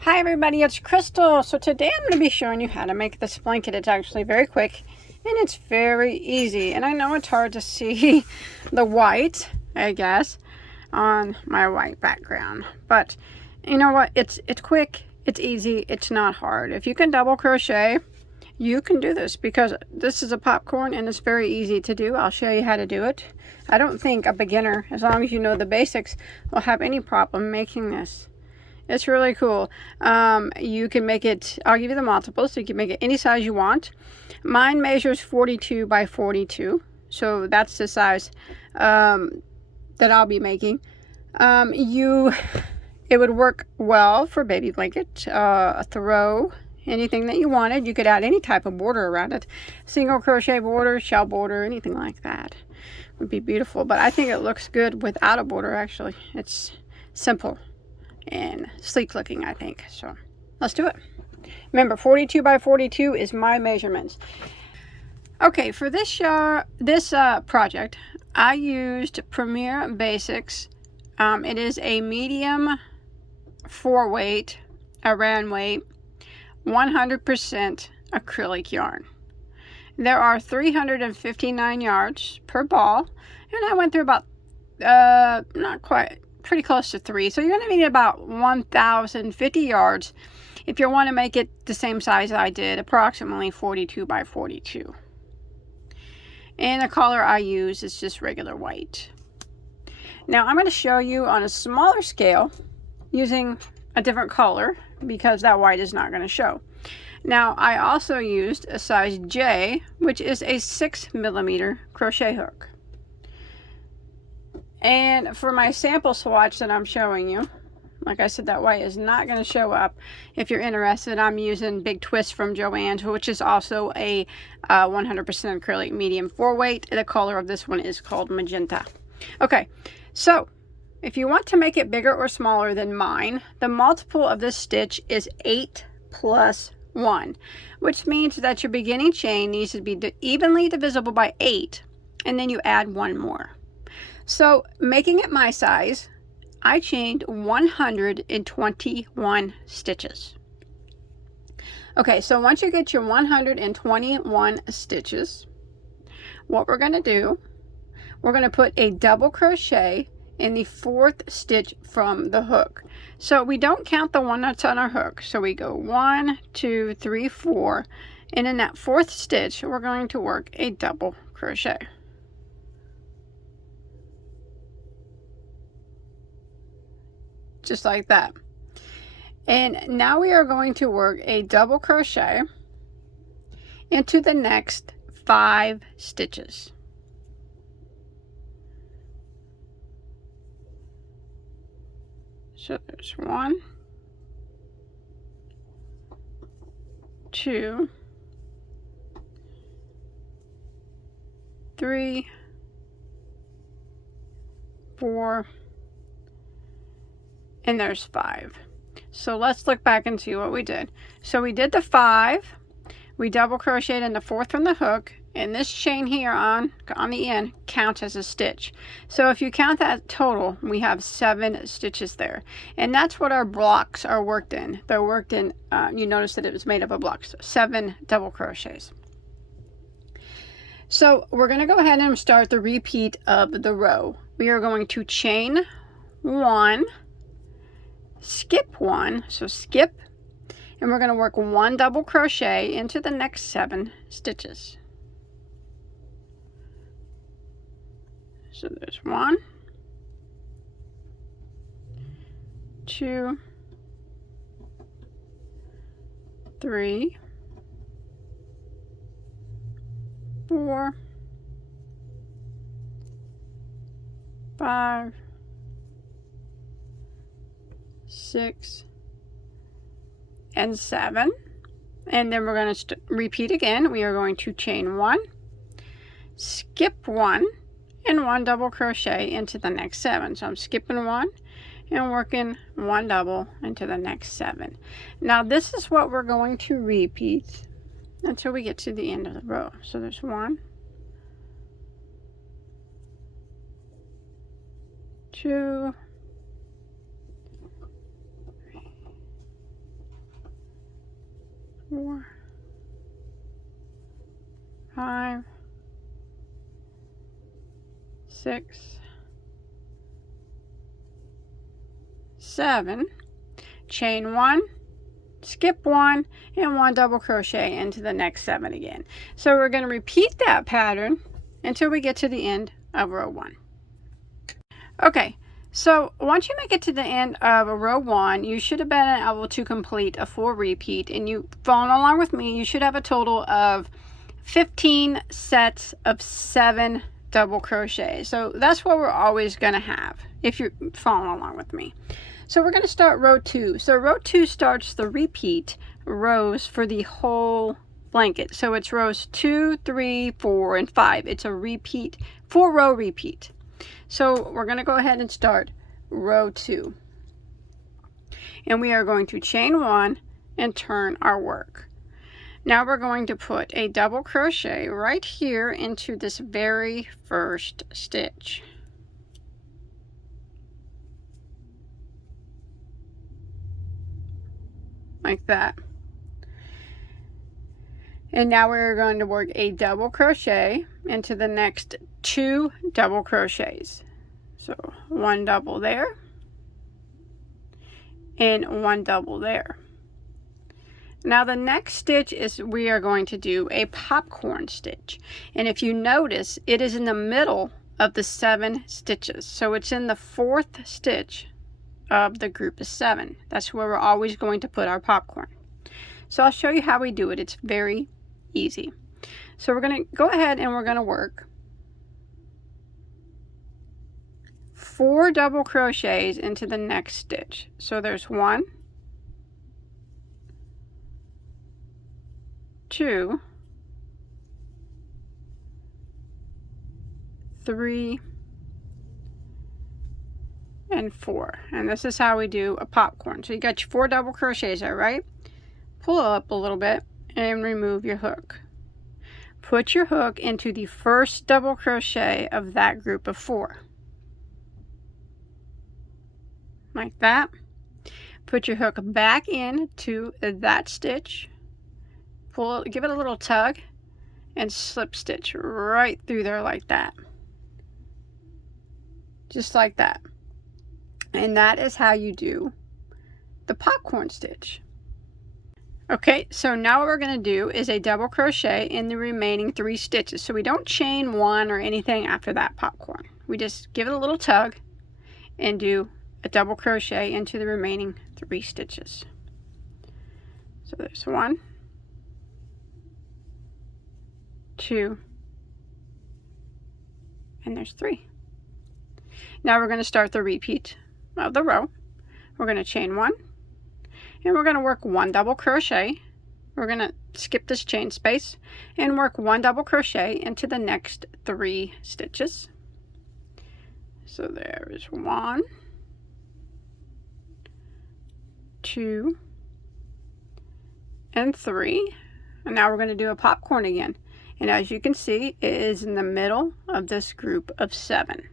Hi everybody, it's Crystal. So today I'm going to be showing you how to make this blanket. It's actually very quick and it's very easy. And I know it's hard to see the white, I guess, on my white background. But you know what? It's quick, it's easy, it's not hard. If you can double crochet, you can do this because this is a popcorn and it's very easy to do. I'll show you how to do it. I don't think a beginner, as long as you know the basics, will have any problem making this. It's really cool. You can make it, I'll give you the multiples, so you can make it any size you want. Mine measures 42 by 42, so that's the size that I'll be making. It would work well for baby blanket, a throw, anything that you wanted. You could add any type of border around it. Single crochet border, shell border, anything like that would be beautiful. But I think it looks good without a border, actually. It's simple and sleek looking, I think. So let's do it. Remember, 42 by 42 is my measurements. Okay, for this project, I used Premier Basics. It is a medium 4-weight, around weight, 100% acrylic yarn. There are 359 yards per ball, and I went through about not quite, pretty close to 3, so you're going to need about 1,050 yards if you want to make it the same size I did, approximately 42 by 42. And the color I use is just regular white. Now I'm going to show you on a smaller scale using a different color because that white is not going to show. Now I also used a size J, which is a 6mm crochet hook. And for my sample swatch that I'm showing you, like I said, that white is not going to show up. If you're interested, I'm using Big Twist from Joann's, which is also a 100% acrylic medium 4-weight. The color of this one is called magenta. Okay, so if you want to make it bigger or smaller than mine, the multiple of this stitch is 8 plus 1, which means that your beginning chain needs to be evenly divisible by 8, and then you add 1 more. So making it my size, I chained 121 stitches. Okay, so once you get your 121 stitches, what we're going to do, we're going to put a double crochet in the 4th stitch from the hook. So we don't count the one that's on our hook. So we go 1, 2, 3, 4, and in that 4th stitch, we're going to work a double crochet. Just like that. And now we are going to work a double crochet into the next 5 stitches. So there's 1, 2, 3, 4, and there's 5. So let's look back and see what we did. So we did the 5, we double crocheted in the 4th from the hook, and this chain here on the end counts as a stitch. So if you count that total, we have 7 stitches there, and that's what our blocks are worked in. They're worked in, you notice that it was made up of blocks, 7 double crochets. So we're going to go ahead and start the repeat of the row. We are going to chain 1, skip 1, so skip, and we're going to work 1 double crochet into the next 7 stitches. So there's 1, 2, 3, 4, 5, 6, and 7, and then we're going to repeat again. We are going to chain 1, skip 1, and 1 double crochet into the next 7. So I'm skipping 1 and working 1 double into the next 7. Now this is what we're going to repeat until we get to the end of the row. So there's 1, 2, 6, 7, chain 1, skip 1, and 1 double crochet into the next 7 again. So we're going to repeat that pattern until we get to the end of row 1. Okay, so once you make it to the end of row 1, you should have been able to complete a full repeat, and you following along with me, you should have a total of 15 sets of 7 double crochets. So that's what we're always going to have if you're following along with me. So we're going to start row 2. So row 2 starts the repeat rows for the whole blanket. So it's rows 2, 3, 4, and 5. It's a repeat, 4-row repeat. So we're going to go ahead and start row 2. And we are going to chain 1 and turn our work. Now we're going to put a double crochet right here into this very first stitch. Like that. And now we're going to work a double crochet into the next 2 double crochets. So 1 double there and 1 double there. Now the next stitch is we are going to do a popcorn stitch, and if you notice, it is in the middle of the 7 stitches, so it's in the 4th stitch of the group of 7. That's where we're always going to put our popcorn. So I'll show you how we do it. It's very easy. So we're going to go ahead and we're going to work 4 double crochets into the next stitch. So there's 1, 2, 3, and 4. And this is how we do a popcorn. So you got your 4 double crochets there, right? Pull up a little bit and remove your hook. Put your hook into the first double crochet of that group of 4. Like that. Put your hook back into that stitch. Pull, give it a little tug, and slip stitch right through there like that. Just like that. And that is how you do the popcorn stitch. Okay, so now what we're going to do is a double crochet in the remaining 3 stitches. So we don't chain 1 or anything after that popcorn. We just give it a little tug and do a double crochet into the remaining 3 stitches. So there's 1, 2, and there's 3. Now we're going to start the repeat of the row. We're going to chain 1, and we're going to work 1 double crochet. We're going to skip this chain space and work 1 double crochet into the next 3 stitches. So there is 1, 2, and 3. And now we're going to do a popcorn again. And as you can see, it is in the middle of this group of 7.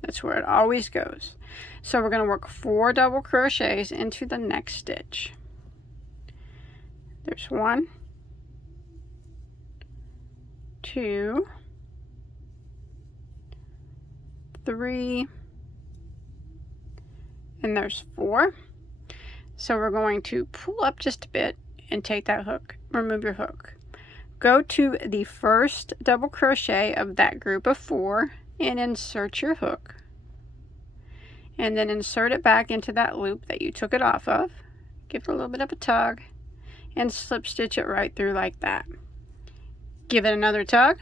That's where it always goes. So we're going to work 4 double crochets into the next stitch. There's 1, 2, 3, and there's 4. So we're going to pull up just a bit and take that hook, remove your hook. Go to the first double crochet of that group of 4 and insert your hook. And then insert it back into that loop that you took it off of. Give it a little bit of a tug and slip stitch it right through like that. Give it another tug,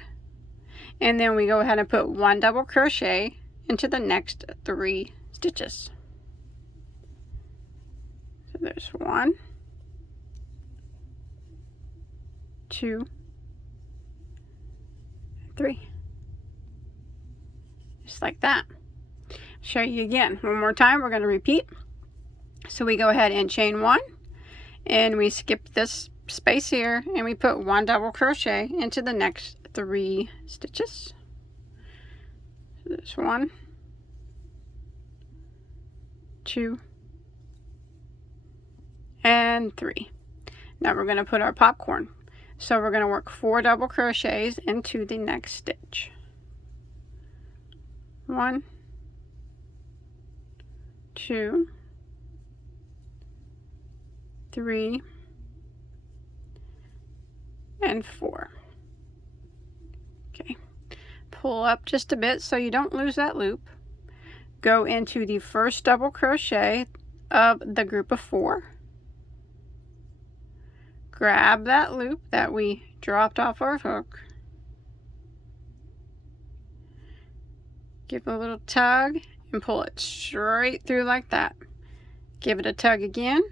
and then we go ahead and put 1 double crochet into the next 3 stitches. So there's 1, 2, 3. Just like that. Show you again one more time. We're going to repeat. So we go ahead and chain 1, and we skip this space here, and we put 1 double crochet into the next 3 stitches. So there's 1, 2, and 3. Now we're going to put our popcorn. So we're going to work 4 double crochets into the next stitch. 1, 2, 3, and 4. Okay, pull up just a bit so you don't lose that loop. Go into the first double crochet of the group of 4. Grab that loop that we dropped off our hook. Give it a little tug and pull it straight through like that. Give it a tug again,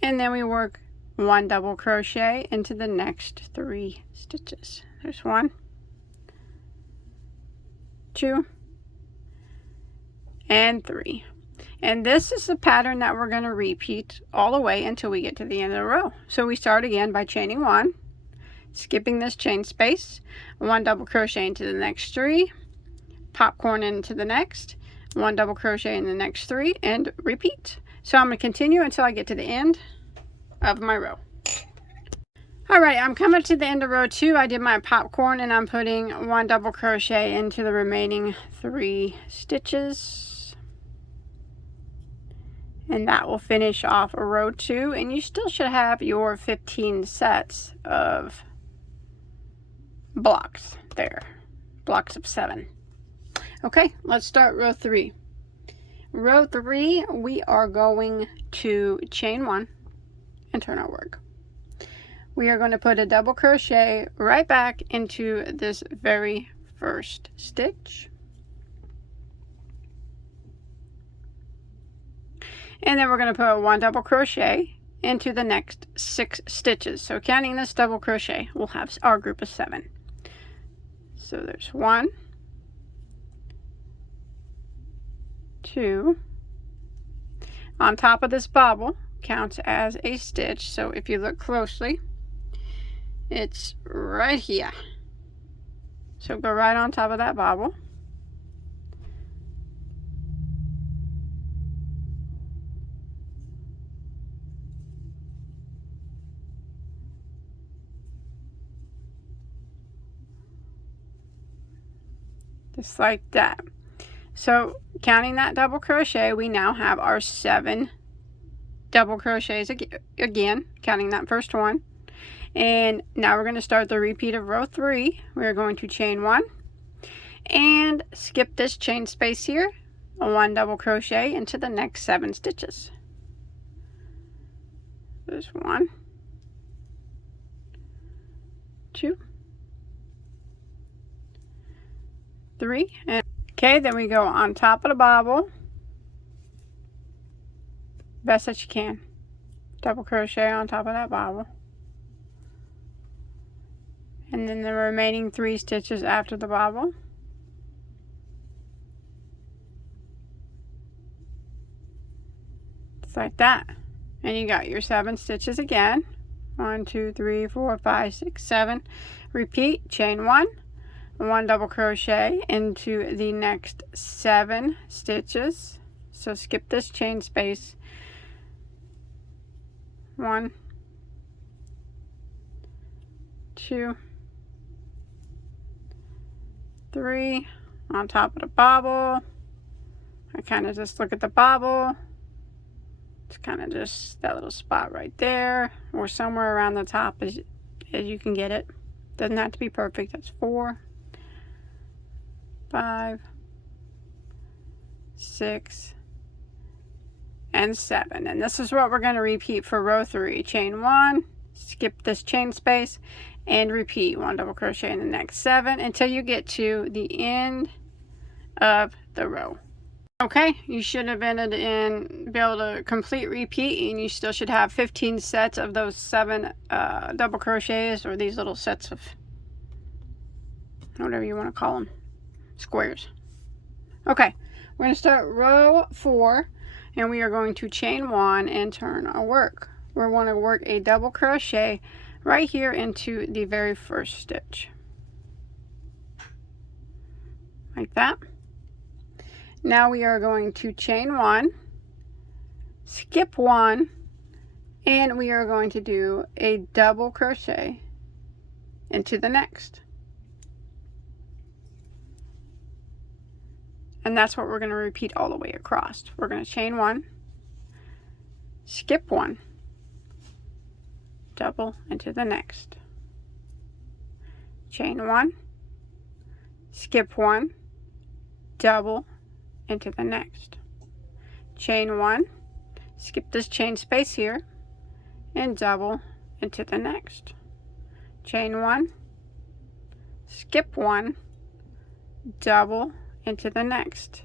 and then we work 1 double crochet into the next 3 stitches. There's 1, 2, and 3. And this is the pattern that we're going to repeat all the way until we get to the end of the row. So we start again by chaining 1, skipping this chain space, 1 double crochet into the next 3, popcorn into the next, 1 double crochet in the next 3, and repeat. So I'm going to continue until I get to the end of my row. Alright, I'm coming to the end of row 2. I did my popcorn and I'm putting 1 double crochet into the remaining 3 stitches. And that will finish off row 2, and you still should have your 15 sets of blocks there. Blocks of 7. Okay, let's start row 3. Row 3, we are going to chain 1 and turn our work. We are going to put a double crochet right back into this very first stitch. And then we're going to put 1 double crochet into the next 6 stitches. So counting this double crochet, we'll have our group of 7. So there's 1, 2. On top of this bobble counts as a stitch. So if you look closely, it's right here. So go right on top of that bobble. Just like that. So counting that double crochet, we now have our 7 double crochets again, counting that first one. And now we're going to start the repeat of row 3. We're going to chain 1 and skip this chain space here, 1 double crochet into the next 7 stitches. There's 1, 2, 3, and okay, then we go on top of the bobble, best that you can, double crochet on top of that bobble, and then the remaining 3 stitches after the bobble. Just like that, and you got your 7 stitches again. 1, 2, 3, 4, 5, 6, 7. Repeat, chain 1, 1 double crochet into the next 7 stitches. So skip this chain space. 1, 2, 3. On top of the bobble, I kind of just look at the bobble. It's kind of just that little spot right there, or somewhere around the top as you can get it. Doesn't have to be perfect. That's 4, 5, 6, and 7. And this is what we're going to repeat for row 3. Chain 1, skip this chain space, and repeat 1 double crochet in the next 7 until you get to the end of the row. Okay, you should have ended in, be able to complete repeat, and you still should have 15 sets of those 7 double crochets, or these little sets of whatever you want to call them, squares. Okay, we're going to start row 4, and we are going to chain 1 and turn our work. We're going to work a double crochet right here into the very first stitch, like that. Now we are going to chain 1, skip 1, and we are going to do a double crochet into the next. And that's what we're going to repeat all the way across. We're going to chain 1, skip 1, double into the next, chain 1, skip 1, double into the next, chain 1, skip this chain space here, and double into the next, chain 1, skip 1, double into the next.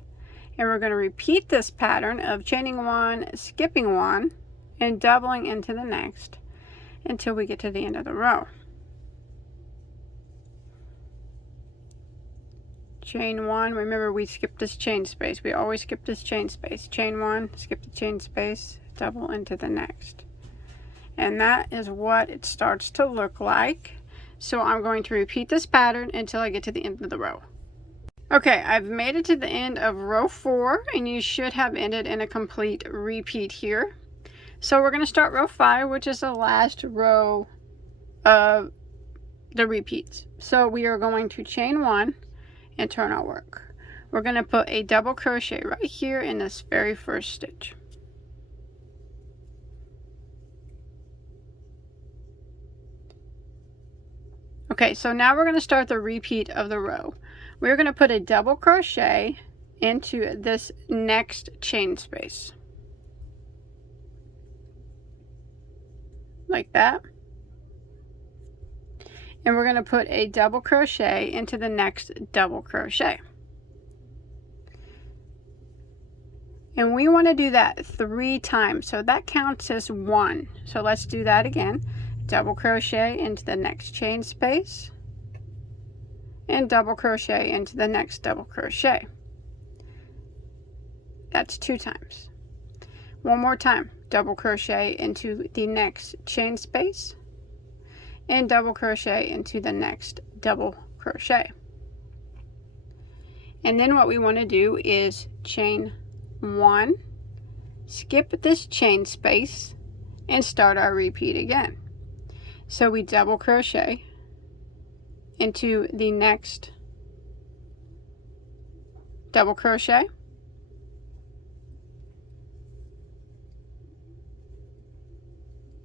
And we're going to repeat this pattern of chaining 1, skipping 1, and doubling into the next until we get to the end of the row. Chain 1, remember we skipped this chain space. We always skip this chain space. Chain 1, skip the chain space, double into the next. And that is what it starts to look like. So I'm going to repeat this pattern until I get to the end of the row. Okay, I've made it to the end of row 4, and you should have ended in a complete repeat here. So we're going to start row 5, which is the last row of the repeats. So we are going to chain 1 and turn our work. We're going to put a double crochet right here in this very first stitch. Okay, so now we're going to start the repeat of the row. We're going to put a double crochet into this next chain space. Like that. And we're going to put a double crochet into the next double crochet. And we want to do that 3 times, so that counts as 1. So let's do that again. Double crochet into the next chain space, and double crochet into the next double crochet. That's 2 times. One more time. Double crochet into the next chain space, and double crochet into the next double crochet. And then what we want to do is chain 1, skip this chain space, and start our repeat again. So we double crochet into the next double crochet,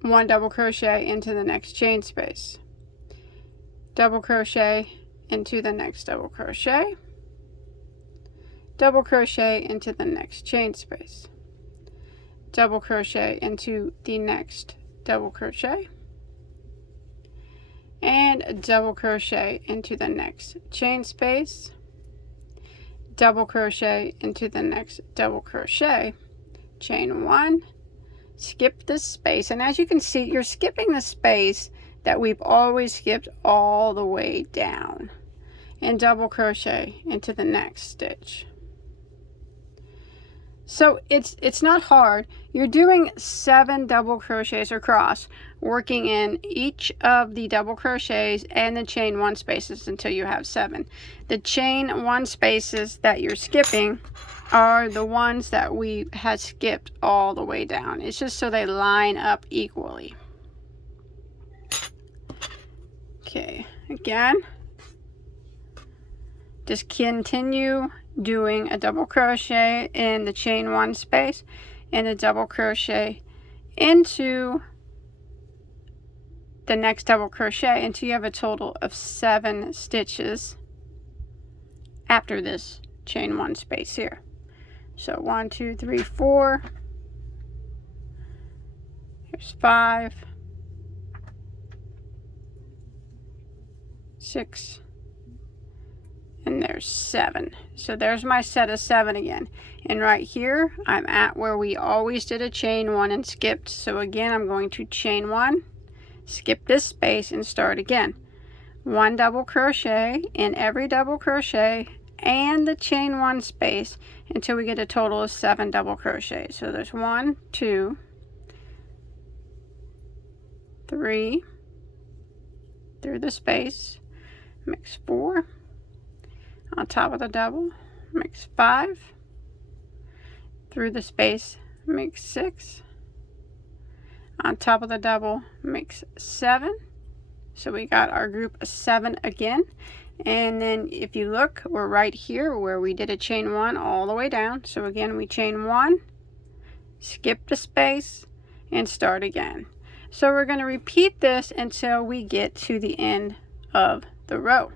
one double crochet into the next chain space, double crochet into the next double crochet, double crochet into the next chain space, double crochet into the next double crochet, and double crochet into the next chain space, double crochet into the next double crochet, chain 1, skip this space, and as you can see, you're skipping the space that we've always skipped all the way down, and double crochet into the next stitch. So it's not hard. You're doing 7 double crochets across, working in each of the double crochets and the chain 1 spaces until you have 7. The chain 1 spaces that you're skipping are the ones that we had skipped all the way down. It's just so they line up equally. Okay, again, just continue doing a double crochet in the chain 1 space and a double crochet into the next double crochet until you have a total of 7 stitches after this chain 1 space here. So 1, 2, 3, 4. Here's 5, 6, and there's 7. So there's my set of 7 again. And right here, I'm at where we always did a chain 1 and skipped. So again, I'm going to chain 1, skip this space, and start again. 1 double crochet in every double crochet and the chain 1 space until we get a total of 7 double crochets. So there's 1, 2, 3, through the space, makes 4, on top of the double, makes 5, through the space, makes 6, on top of the double, makes 7. So we got our group of 7 again. And then if you look, we're right here where we did a chain 1 all the way down. So again, we chain 1, skip the space, and start again. So we're going to repeat this until we get to the end of the row.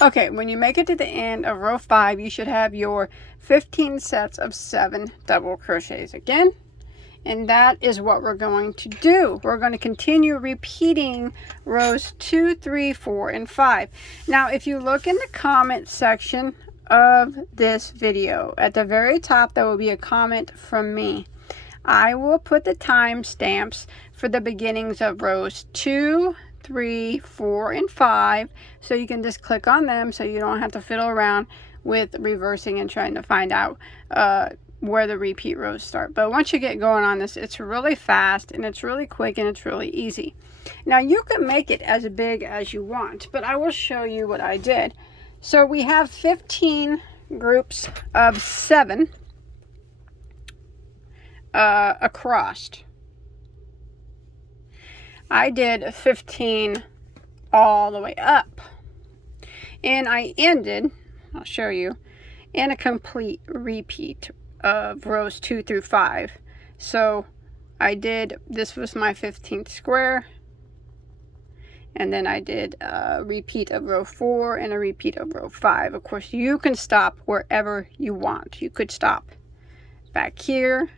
Okay, when you make it to the end of row 5, you should have your 15 sets of 7 double crochets again. And that is what we're going to do. We're going to continue repeating rows 2, 3, 4, and 5. Now, if you look in the comment section of this video, at the very top, there will be a comment from me. I will put the timestamps for the beginnings of rows 2, 3, 4, and 5. So you can just click on them so you don't have to fiddle around with reversing and trying to find out where the repeat rows start. But once you get going on this, it's really fast and it's really quick and it's really easy. Now you can make it as big as you want, but I will show you what I did. So we have 15 groups of 7 across. I did 15 all the way up, and I ended, I'll show you, in a complete repeat of rows 2 through 5. So I did, this was my 15th square, and then I did a repeat of row 4 and a repeat of row 5. Of course, you can stop wherever you want. You could stop back here,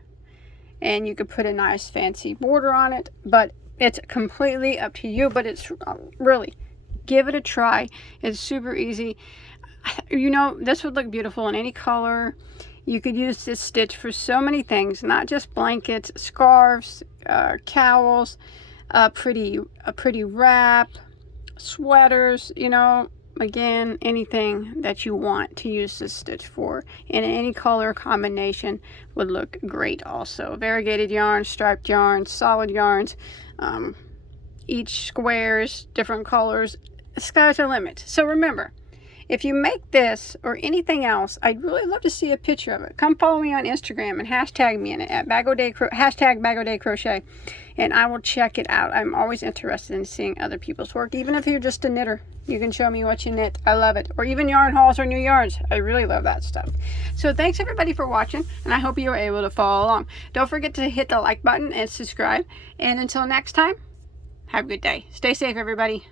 and you could put a nice fancy border on it, but it's completely up to you. But it's really, give it a try. It's super easy. You know, this would look beautiful in any color. You could use this stitch for so many things, not just blankets, scarves, cowls, a pretty wrap, sweaters, you know, again, anything that you want to use this stitch for. And any color combination would look great also. Variegated yarns, striped yarns, solid yarns, each squares, different colors. The sky's the limit. So remember, if you make this or anything else, I'd really love to see a picture of it. Come follow me on Instagram and hashtag me in it at hashtag Bagoday Crochet, and I will check it out. I'm always interested in seeing other people's work. Even if you're just a knitter, you can show me what you knit. I love it. Or even yarn hauls or new yarns. I really love that stuff. So thanks everybody for watching, and I hope you were able to follow along. Don't forget to hit the like button and subscribe. And until next time, have a good day. Stay safe, everybody.